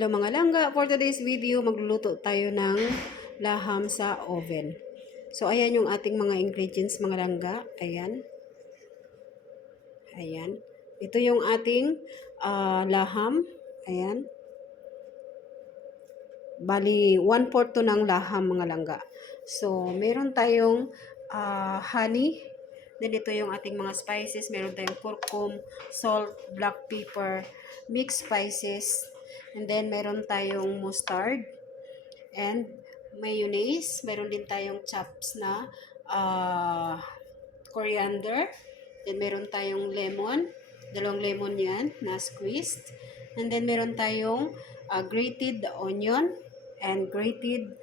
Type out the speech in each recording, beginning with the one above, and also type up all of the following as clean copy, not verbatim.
Hello mga langga, for today's video magluluto tayo ng laham sa oven. So ayan yung ating mga ingredients mga langga. Ayan. Ayan. Ito yung ating laham. Ayan. Bali 1/4 to ng laham mga langga. So meron tayong honey. Then ito yung ating mga spices. Meron tayong curcum, salt, black pepper, mixed spices. And then meron tayong mustard and mayonnaise. Meron din tayong chops na coriander. Then meron tayong lemon. Dalawang lemon yan na squeezed. And then meron tayong grated onion and grated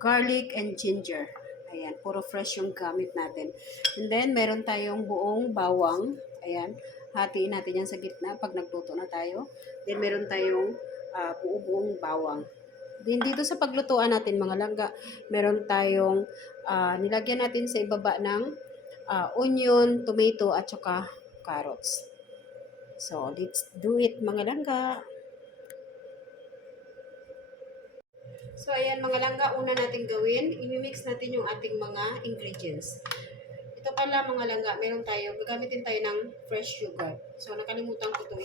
garlic and ginger. Ayan, puro fresh yung gamit natin. And then meron tayong buong bawang. Ayan, hatiin natin yan sa gitna pag nagluto na tayo. Then meron tayong buong bawang. Then dito sa paglutuan natin mga langga, meron tayong nilagyan natin sa ibaba ng onion, tomato at saka carrots. So let's do it mga langga. So ayan mga langga, una natin gawin, i-mix natin yung ating mga ingredients. Ito pala mga langga, meron tayo, gagamitin tayo ng fresh yogurt. So nakalimutan ko ito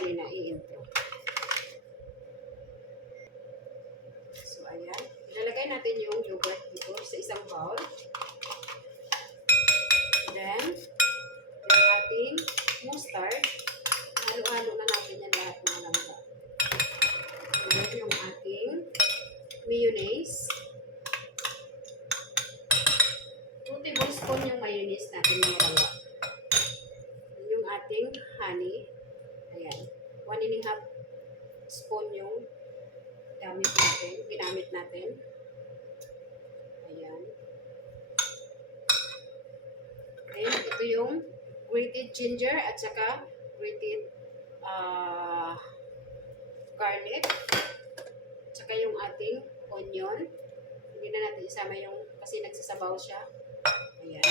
kanina, i-intro. So ayan, ilalagay natin yung yogurt dito sa isang bowl. Then, yung ating mustard, halo-halo na natin yan lahat mga langga. And then yung ating mayonnaise. 2 tablespoon yung mayonnaise natin mga langga. Yung ating honey. Ayan. 1.5 spoon yung ginamit natin. Ayan. And ito yung grated ginger at saka grated garlic. At saka yung ating onion. Hindi na natin isama yung kasi nagsasabaw siya. Ayan.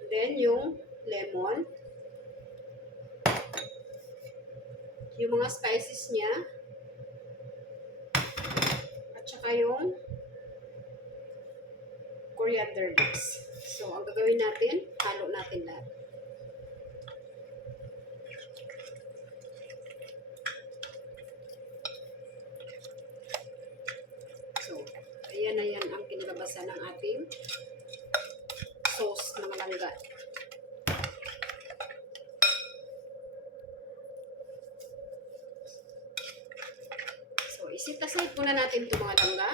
And then yung lemon. Yung mga spices niya. At saka yung coriander leaves. So, ang gagawin natin, halo natin lahat. So, ayan na yan ang kinalabasan ng ating sauce ng langga. So, isit aside muna natin itong mga langga.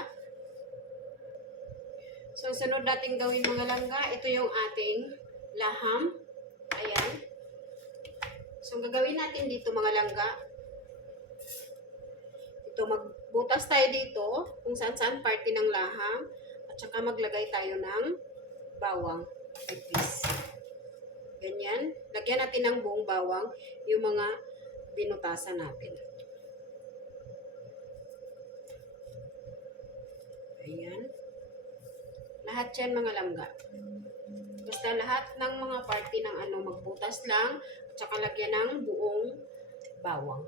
So, sunod natin gawin mga langga, ito yung ating laham. Ayan. So, gagawin natin dito mga langga. Ito, magbutas tayo dito kung saan-saan parte ng laham. At saka maglagay tayo ng bawang. Like this. Ganyan. Lagyan natin ng buong bawang yung mga binutasan natin. Ayan. Lahat yan mga langga. Basta lahat ng mga parte ng magbutas lang at saka lagyan ng buong bawang.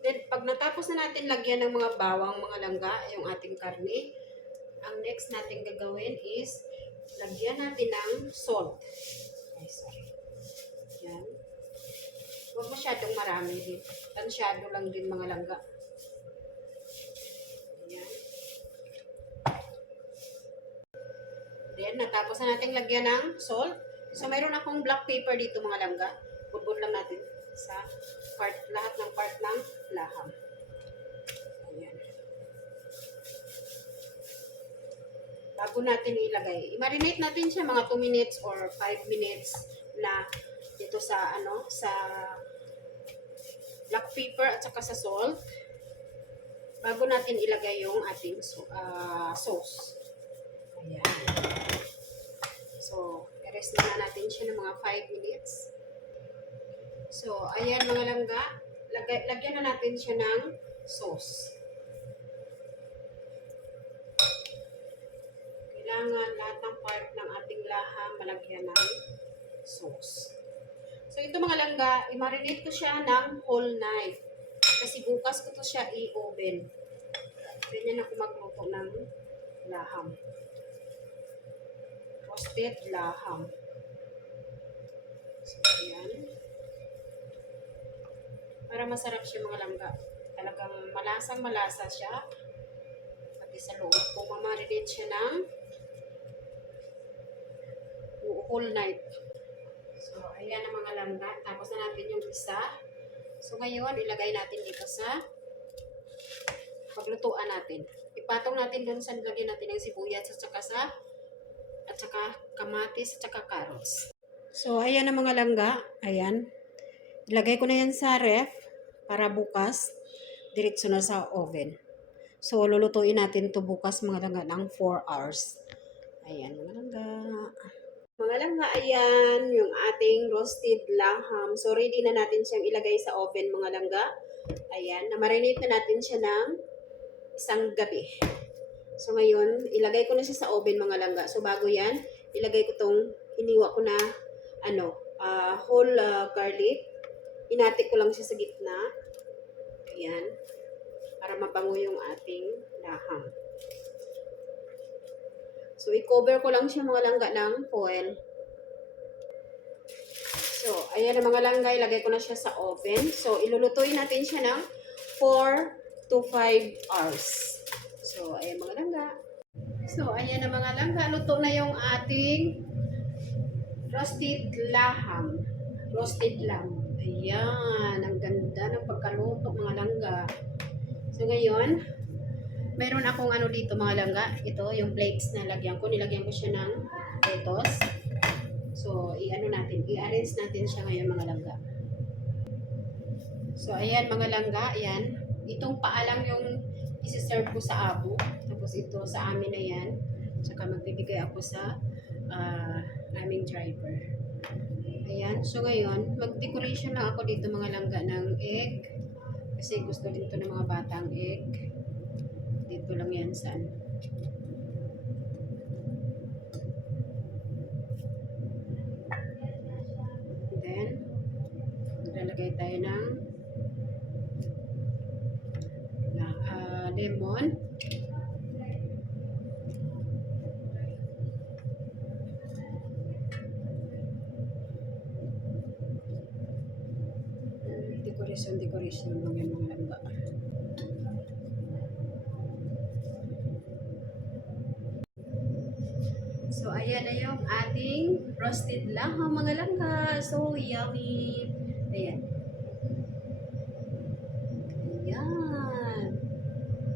Then, pag natapos na natin lagyan ng mga bawang mga langga, yung ating karne, ang next natin gagawin is lagyan natin ng salt. Ay, sorry. Yan. Huwag masyadong marami din. Tansyado lang din mga langga. Then, natapos na natin lagyan ng salt. So, mayroon akong black pepper dito mga langga. Budbud lang natin sa lahat ng part ng laham. Ayan. Bago natin ilagay. I-marinate natin siya mga 2 minutes or 5 minutes na dito sa sa black pepper at saka sa salt. Bago natin ilagay yung ating sauce. Ayan. So, i-rest na natin siya ng mga 5 minutes. So, ayan mga langga. Lagyan na natin siya ng sauce. Kailangan lahat ng part ng ating laham malagyan ng sauce. So ito mga langga, i-marinate ko siya ng whole night. Kasi bukas ko to siya i-oven. Ganyan ako magluto ng laham. Roasted laham. So, ayan. Para masarap siya mga langga. Talagang malasang malasa siya. Pati sa loob. Kung mamarinate siya ng whole night. So, ayan ang mga langga. Tapos na natin yung isa. So, ngayon, ilagay natin dito sa paglutuan natin. Ipatong natin doon sa lagyan natin ng sibuyas at saka kamatis at saka carrots. So, ayan ang mga langga. Ayan. Ilagay ko na yan sa ref para bukas diretso na sa oven. So, lulutuin natin to bukas mga langga ng 4 hours. Ayan mga langga. Mga langga, ayan yung ating roasted laham. So, ready na natin siyang ilagay sa oven mga langga. Ayan. Na-marinate na natin siya ng isang gabi. So, ngayon, ilagay ko na siya sa oven mga langga. So, bago yan, ilagay ko tong iniwa ko na whole garlic. Inatik ko lang siya sa gitna. Ayan. Para mabango yung ating laham. So, i-cover ko lang siya mga langga ng foil. So, ayan ang mga langga. Ilagay ko na siya sa oven. So, ilulutuin natin siya ng 4 to 5 hours. So, ayan mga langga. So, ayan ang mga langga. Luto na yung ating roasted laham. Roasted lamb. Ayan. Ang ganda ng pagkaluto mga langga. So, ngayon, meron akong dito mga langga. Ito, yung plates na lagyan ko. Nilagyan ko siya ng lettuce. So, i-arrange natin siya ngayon mga langga. So, ayan mga langga. Ayan. Itong paalang yung isi-serve ko sa abo. Tapos ito sa amin na yan. Tsaka magbibigay ako sa aming driver. Ayan. So, ngayon, mag-decoration lang ako dito mga langga ng egg. Kasi gusto dito ng mga batang egg. Dito lang yan sa Then, maglalagay tayo ng lemon. Decoration lang yan mga langga. So, ayan na yung ating roasted laham mga langga. So, yummy. Ayan. Ayan.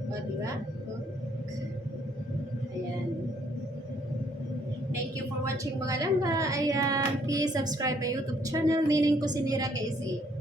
O, diba? Ayan. Thank you for watching mga langga. Ayan. Please subscribe my YouTube channel. Nining Kusinera KSA.